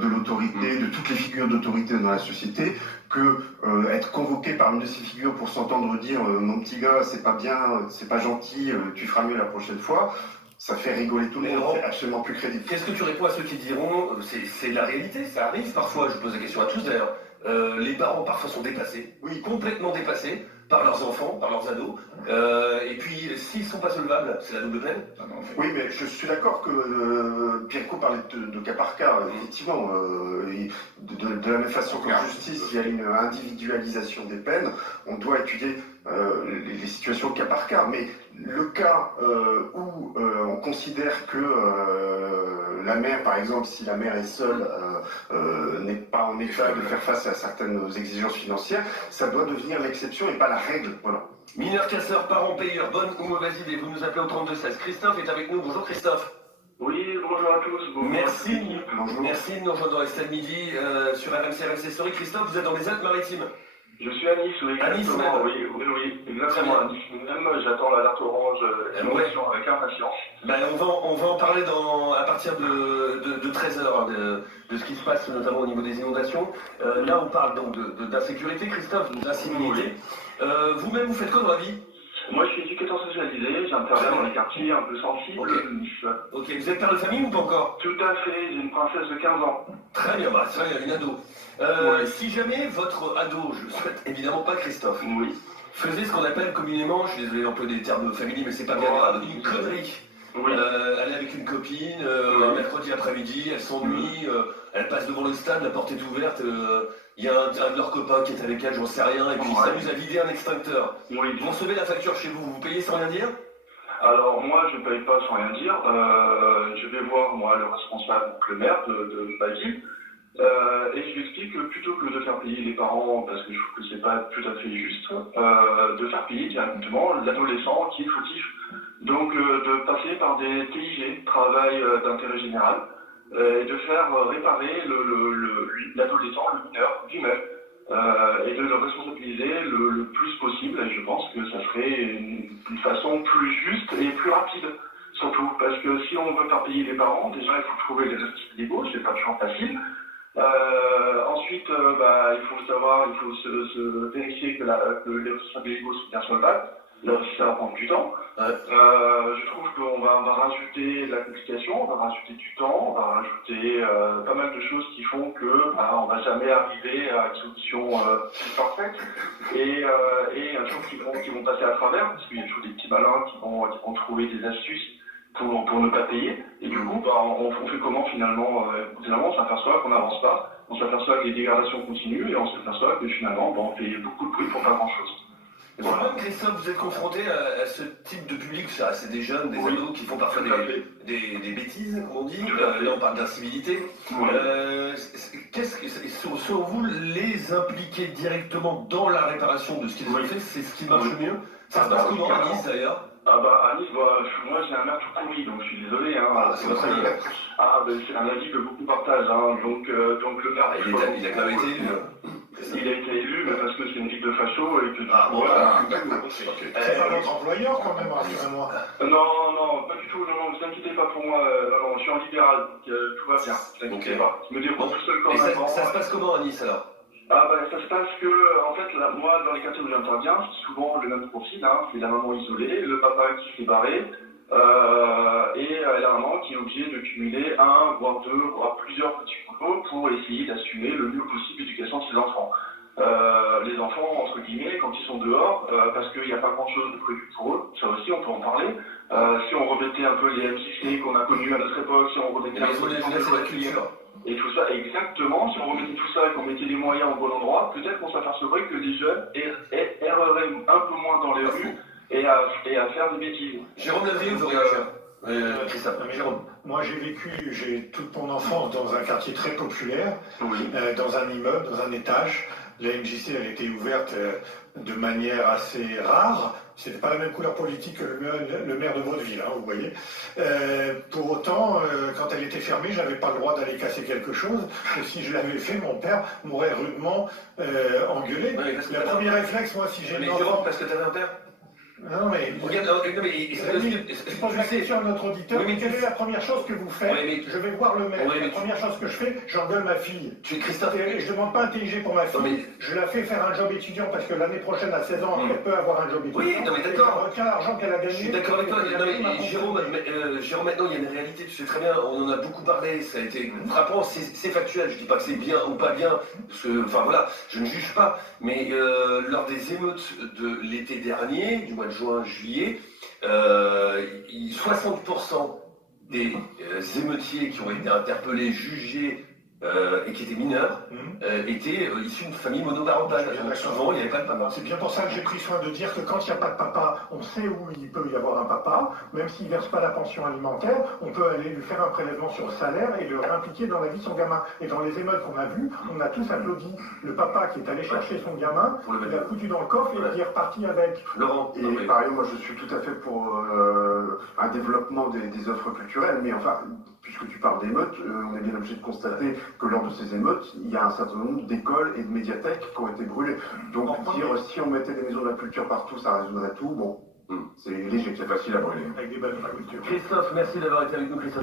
de l'autorité, de toutes les figures d'autorité dans la société, que être convoqué par une de ces figures pour s'entendre dire mon petit gars, c'est pas bien, c'est pas gentil, tu feras mieux la prochaine fois, ça fait rigoler tout le monde, c'est absolument plus crédible. Qu'est-ce que tu réponds à ceux qui diront, c'est la réalité, ça arrive parfois, je pose la question à tous d'ailleurs, les parents parfois sont dépassés, oui, complètement dépassés par leurs enfants, par leurs ados, et puis s'ils sont pas solvables, c'est la double peine. Oui, mais je suis d'accord que Pierco parlait de cas par cas, effectivement. De la même façon qu'en justice, il y a une individualisation des peines, on doit étudier les situations cas par cas. Mais le cas où on considère que la mère, par exemple, si la mère est seule, n'est pas en état de faire face à certaines exigences financières, ça doit devenir l'exception et pas la règle. Voilà. Mineur casseur, parent payeur, bonne ou mauvaise idée, vous nous appelez au 32-16. Christophe est avec nous, bonjour Christophe. Oui, bonjour à tous. Bonjour. Merci de nous rejoindre dans Estelle Midi sur RMC Story. Christophe, vous êtes dans les Alpes-Maritimes. Je suis à Nice, oui. À Nice même. Oui, exactement. À Nice même, j'attends l'alerte orange avec impatience. Ben, on va en parler à partir de 13h de ce qui se passe notamment au niveau des inondations. Là, on parle donc d'insécurité, Christophe, d'incivilité. Vous-même, vous faites quoi dans la vie? Moi, je suis éducateur spécialisé, j'interviens dans les quartiers un peu sensibles de Nice. Ok, vous êtes père de famille ou pas encore? Tout à fait, j'ai une princesse de 15 ans. Très bien, très bien, une ado. Si jamais votre ado, je ne souhaite évidemment pas Christophe, faisait ce qu'on appelle communément, je suis désolé un peu des termes familiers, mais c'est pas bien grave, une connerie. Elle est avec une copine, un mercredi après-midi, elle s'ennuie, elle passe devant le stade, la porte est ouverte, il y a un de leurs copains qui est avec elle, j'en sais rien, et puis il s'amuse à vider un extincteur. Vous recevez la facture chez vous, vous payez sans rien dire? Alors moi, je ne paye pas sans rien dire. Je vais voir moi le responsable, donc le maire de ma ville, et je lui explique que plutôt que de faire payer les parents, parce que je trouve que c'est pas tout à fait juste, de faire payer directement l'adolescent qui est fautif. Donc de passer par des TIG, travail d'intérêt général, et de faire réparer l'adolescent, le mineur lui-même, et de le responsabiliser le plus possible. Et je pense que ça serait une façon plus juste et plus rapide. Surtout parce que si on veut faire payer les parents, déjà il faut trouver les responsables légaux, c'est pas toujours facile. Ensuite, il faut se vérifier que les responsables légaux sont bien solvables. Là aussi, ça va prendre du temps. Je trouve qu'on va rajouter de la complication, on va rajouter du temps, on va rajouter pas mal de choses qui font que on va jamais arriver à une solution parfaite et un jour qui vont passer à travers, parce qu'il y a toujours des petits malins qui vont trouver des astuces pour ne pas payer. Et du coup, on fait comment finalement on s'aperçoit qu'on n'avance pas, on s'aperçoit que les dégradations continuent et on s'aperçoit que finalement on fait beaucoup de bruit pour pas grand-chose. Vous-même, Christophe, vous êtes confronté à ce type de public, c'est des jeunes, des ados qui font parfois des bêtises, comme on dit, là on parle d'incivilité. Qu'est-ce que, selon vous, les impliquer directement dans la réparation de ce qu'ils ont fait, c'est ce qui marche mieux? Ça se passe comment à Nice d'ailleurs? À Nice, moi j'ai un maire tout pourri, donc je suis désolé. C'est votre avis? C'est un avis que beaucoup partagent. Donc le maire. Il a quand même été élu. Il a été élu, mais parce que c'est une ville de facho et que. C'est pas votre employeur quand même, rassurez-moi. Non, pas du tout. Non, vous inquiétez pas pour moi. Non, je suis en libéral, donc tout va bien. Vous inquiétez pas. Je me débrouille tout seul quand même. Ça se passe comment à Nice alors? Ça se passe que, en fait, moi, dans les quartiers où j'interviens, c'est souvent le même profil, c'est la maman isolée, le papa qui s'est barré, et la maman qui est obligée de cumuler un, voire deux, voire plusieurs petits boulots pour essayer d'assumer le mieux possible l'éducation de ses enfants. Les enfants, entre guillemets, quand ils sont dehors, parce qu'il n'y a pas grand-chose de prévu pour eux, ça aussi on peut en parler. Si on remettait un peu les MCC qu'on a connus à notre époque, si on remettait un peu les culture. Et tout ça, exactement, si on remettait tout ça et qu'on mettait les moyens au bon endroit, peut-être qu'on s'apercevrait que les jeunes erreraient un peu moins dans les rues et à faire des bêtises. Jérôme Lavrier, vous réagissez? Christophe. Jérôme, moi j'ai toute mon enfance dans un quartier très populaire, dans un immeuble, dans un étage. La MJC, elle était ouverte de manière assez rare. C'était pas la même couleur politique que le maire de votre ville, vous voyez. Pour autant, quand elle était fermée, j'avais pas le droit d'aller casser quelque chose. Et si je l'avais fait, mon père m'aurait rudement engueulé. Le premier réflexe, moi, si j'ai une enfant... parce que t'avais un père? Non, mais. Regarde, je pose la question à notre auditeur. Oui, mais quelle est la première chose que vous faites? Je vais voir le maire. La première chose que je fais, j'engueule ma fille. Tu es Christophe. Et je ne demande pas un TG pour ma fille. Je la fais faire un job étudiant parce que l'année prochaine, à 16 ans, elle peut avoir un job étudiant. Oui, non, mais d'accord. Je retiens l'argent qu'elle a gagné. Je suis d'accord avec toi. Non, mais Jérôme, maintenant, il y a une réalité, tu sais très bien, on en a beaucoup parlé, ça a été frappant, c'est factuel. Je dis pas que c'est bien ou pas bien, parce que, enfin voilà, je ne juge pas. Mais lors des émeutes de l'été dernier, du mois de juin, juillet, 60% des émeutiers qui ont été interpellés, jugés et qui étaient mineurs étaient issus d'une famille monoparentale. Donc souvent, il n'y avait pas de papa. C'est bien pour ça que j'ai pris soin de dire que quand il n'y a pas de papa, on sait où il peut y avoir un papa. Même s'il ne verse pas la pension alimentaire, on peut aller lui faire un prélèvement sur le salaire et le réimpliquer dans la vie de son gamin. Et dans les émeutes qu'on a vues, on a tous applaudi le papa qui est allé chercher son gamin, il l'a foutu dans le coffre et qui est reparti avec. Laurent. Et par ailleurs, moi je suis tout à fait pour un développement des offres culturelles, mais enfin, puisque tu parles d'émeutes, on est bien obligé de constater que lors de ces émeutes, il y a un certain nombre d'écoles et de médiathèques qui ont été brûlées. Donc dire si on mettait des maisons de la culture partout, ça résoudrait tout, bon, c'est léger, c'est facile à brûler. Avec des balles de la culture. Christophe, merci d'avoir été avec nous, Christophe.